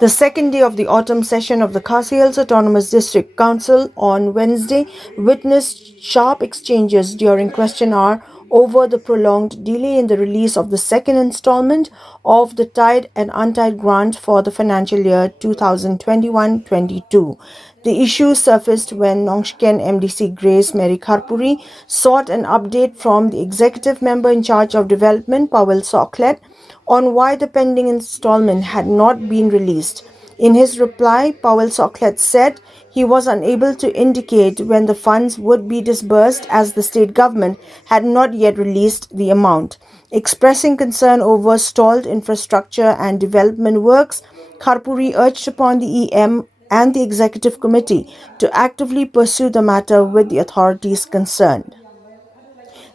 The second day of the autumn session of the Khasi Hills Autonomous District Council on Wednesday witnessed sharp exchanges during question hour over the prolonged delay in the release of the second installment of the tied and untied grant for the financial year 2021-22. The issue surfaced when Nongshken MDC Grace Mary Kharpuri sought an update from the executive member in charge of development, Powell Soklet, on why the pending installment had not been released. In his reply, Powell Soklet said he was unable to indicate when the funds would be disbursed as the state government had not yet released the amount. Expressing concern over stalled infrastructure and development works, Kharpuri urged upon the EM and the executive committee to actively pursue the matter with the authorities concerned.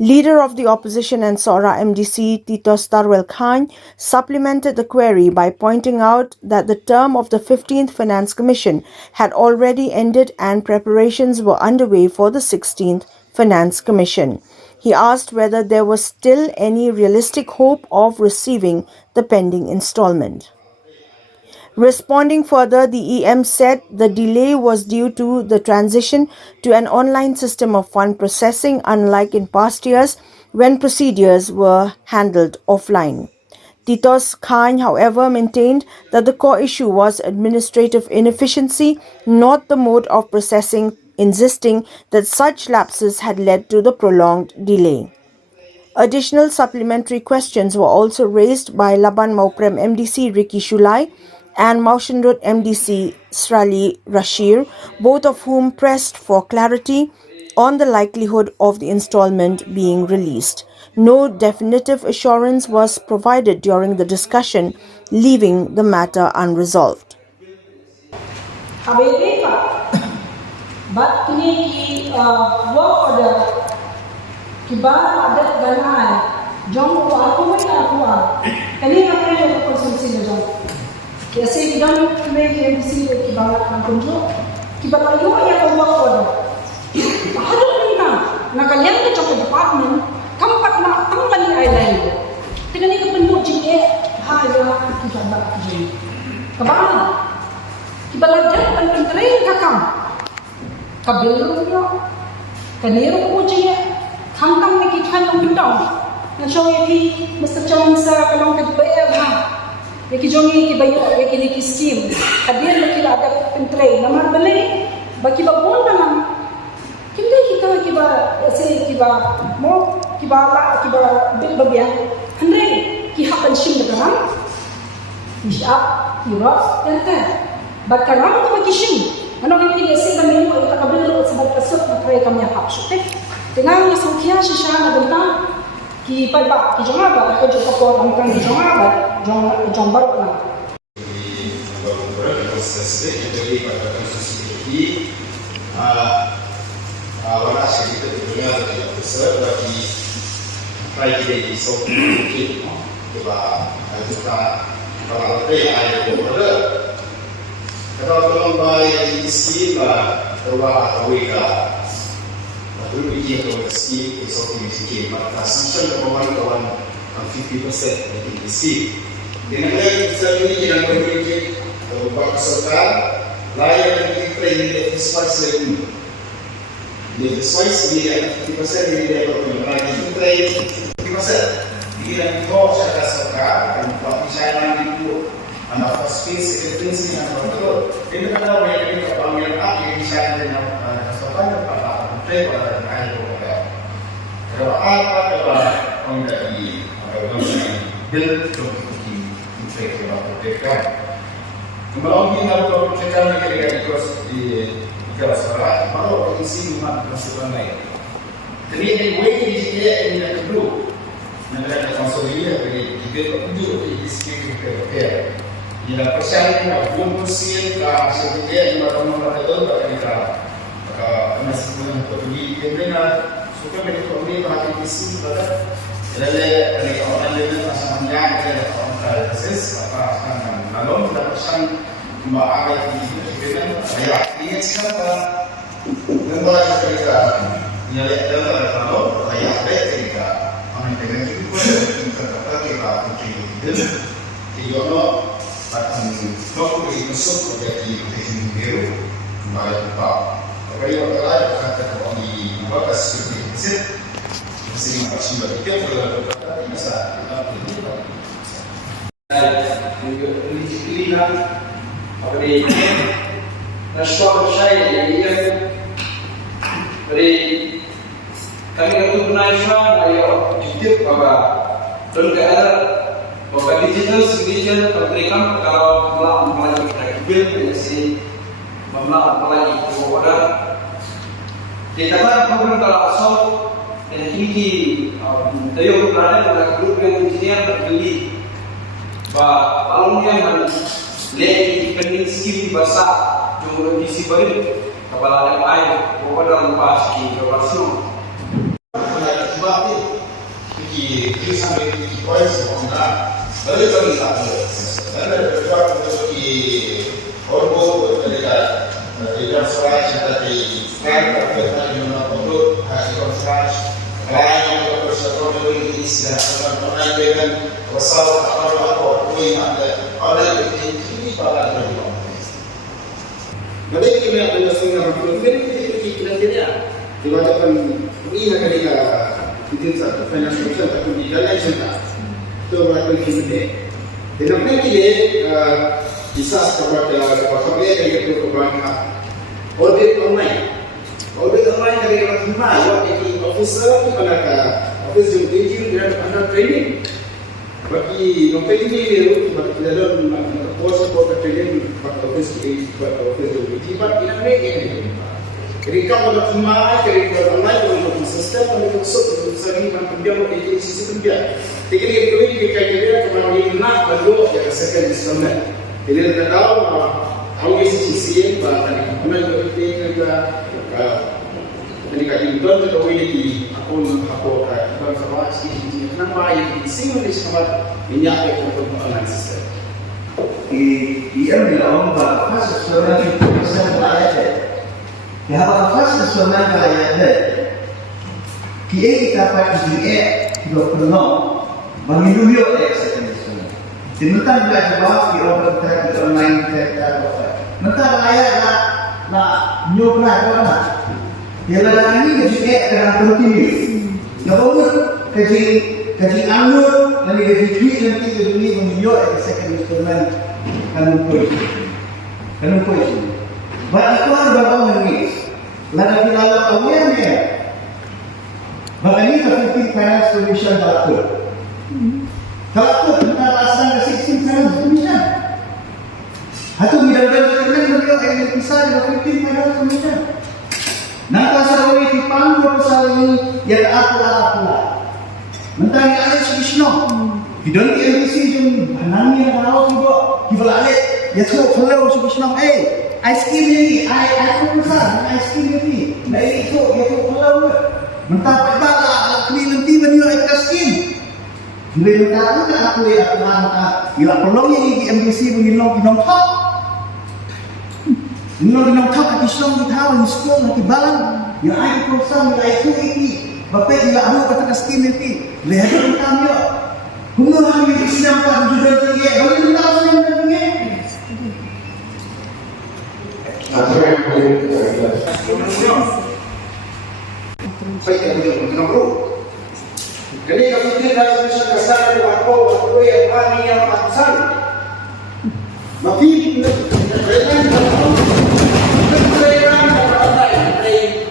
Leader of the opposition and Sora MDC Titos Tarwel Khan supplemented the query by pointing out that the term of the 15th Finance Commission had already ended and preparations were underway for the 16th Finance Commission. He asked whether there was still any realistic hope of receiving the pending installment. Responding further, the EM said the delay was due to the transition to an online system of fund processing, unlike in past years when procedures were handled offline. Titos Khan, however, maintained that the core issue was administrative inefficiency, not the mode of processing, insisting that such lapses had led to the prolonged delay. Additional supplementary questions were also raised by Laban Mauprem MDC Ricky Shulai and Maushandut MDC Srali Rashir, both of whom pressed for clarity on the likelihood of the installment being released. No definitive assurance was provided during the discussion, leaving the matter unresolved. But kini work order kibar adat ganaan jong ko ako may ako kani na may ko konsumsi na jong kasi jong may MDC kibar ang kunjo kibar ayo ya ko work order bahalo na nakalian ka sa department kampat na ang mali island tinani ko pun GA haya kibar ba ji kaban kibar lang ang pintrain kakam kabelo nyo kaniro ko GA hanggang nakikita ng bintang na siya yung Mr. Chong sa kalong kagbayag ha yung yung kibayo yung scheme adiyan na kilagak pintre na marbalay baki ba buwan na lang hindi kita kiba kasi kiba mo kiba bil babya hindi kihapan siyang nagarang isya kira yanta bagkarang ko magkising ano ang hindi kasi kami mo itakabilo sa bagkasot na try kami kapsyo dengan masuknya sisa na bentang ki paiba ki jongaba ko joko ko ang kan jongaba jong baru na wala siya dito dunia dari besar bagi baik di sok mungkin diba kita kalau ada order kalau tolong bayar di sini lah terwah awika dulu dia kalau ski esok ini sikit maka assumption kawan-kawan 50% dari isi dengan lagi misalnya yang berikut kalau bak serta layar yang kita ini sesuai selalu dia sesuai dia 50% dari dia berpengaruh kita 50% dia yang kau secara serta dan bak misalnya itu anak first phase second phase yang betul ini kalau yang kita panggil apa misalnya dengan sopan apa pada air kalau apa kalau dari bil untuk kita kembali kita percaya negara terus di negara sekarang baru isi umat masukan lain jadi ini di sini ini dulu negara konsolidasi bagi kita untuk di sini kita ia percaya belum musim seperti yang orang itu kita masih belum pergi kerana suka pergi bahkan isi pada jadi mereka orang lain asalnya ada orang krisis apa akan lalu kita pesan mbak agak itu kerana ya ini sekarang memulai cerita nyali dalam lalu ya ada cerita orang dengan itu kita kata kita itu jono akan Waktu itu masuk menjadi biru kembali buka. Kali waktu lain kata kalau di buka seperti itu, mesti nampak sudah kita kalau kata bisa kita berdua. Disiplinan apa di nasional saya yang dari kami itu nasional ayo jujur bahwa dan keadaan bahwa digital signature terberikan kalau melalui kredibel menjadi melalui kemudian dikatakan program kalau asal dan kini tayo berada pada grup yang engineer terbeli bahwa alumni yang lagi pending skill bahasa jumlah visi baru kepala lain kemudian pas di operasi sebab itu sampai di poin sekolah baru kami tak ada beberapa untuk di orbo mereka konstruksi tadi kan kita menonton hasil konstruksi lain yang bersekolah dari istilah orang dengan wasal apa poin ada ini pada orang. Jadi kita ada setengah profil kita dia diwajibkan ini ketika kita satu financial atau di dalam cerita itu berarti kita dengan kita bisa kepada KPB yang itu kebanyakan audit online ketika kita waktu officer pada office yang tinggi dan ada training bagi nonteng ini bagi dalam proses training pada office yang tinggi pada ini ketika pada semua ketika online untuk sistem untuk masuk sering mengambil dari sistem dia. Jadi kita ini kita kembali nak baru ya second installment. Jadi kita tahu how is sisi bahkan mana kita jadi kita itu tahu ini aku kalau sama sisi kenapa yang single is sama minyak untuk online system. Dia bilang bahwa sebenarnya itu bisa berada. Ya, apa sesuatu kaya kita pakai dua penuh menghidupkan ekosistem. Sementara kita coba di online kita mentara ayah nak nyobra mana? Dia lagi ini juga dengan tertib. Namun kaji anggur dan kaji tweet nanti jadi menghidupkan ekosistem kan pun. Baik itu ada bangun ini. Lalu kita tahunya ni. Bagai ini terfikir finance solution takut. Takut kita rasa sistem finance solution. Atau bidang-bidang tertentu beliau yang bisa terfikir finance solution. Nanti saya ini dipanggil pasal ini yang aku. Mentang yang ada solution. Bidang MDC jom nami yang tahu juga dibalik. Ya tu kalau solution ice cream ni, aku pesan ice cream ni. Nah itu kalau mentah tak kini nanti menilai ice cream. Bila tak aku mana bila perlu ni MDC menginong top. Inong top at islong ditawa ni school na tibalan. Yang aku pesan nilai itu ini. Bapak bila aku kata ice cream ni, lihat orang kami. Kung ano yung Islam pa judul tinggi, bagi kita Islam tinggi. Baik, kita bro. Jadi kami tidak bisa kesana waktu yang kami yang asal. Tapi dengan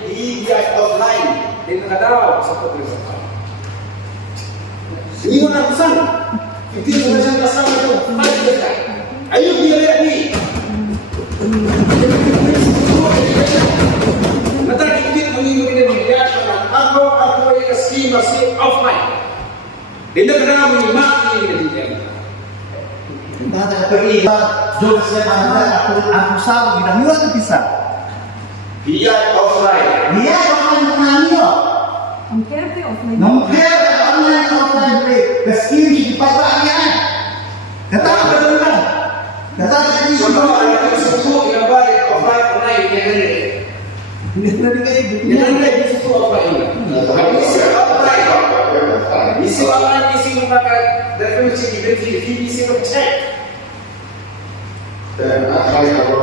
di offline, dengan ada seperti itu. Ini orang pesan. Itu macam pesan itu. Ayo dia lihat ni. Nanti kita mengikuti dia. Aku yang ski masih offline. Dia kena menyimak ini dia. Entah pergi. Jom saya aku sahaja bidang luar tu bisa. Dia offline. Dia offline menanya. Compare offline. Offline break. Skill di patahnya. Kata apa dengan? Kata ini semua ada sesuatu yang baik offline online yang ada. Ini ada sesuatu offline. Habis offline. Isi online isi menggunakan definisi di TV isi cek. dan akhirnya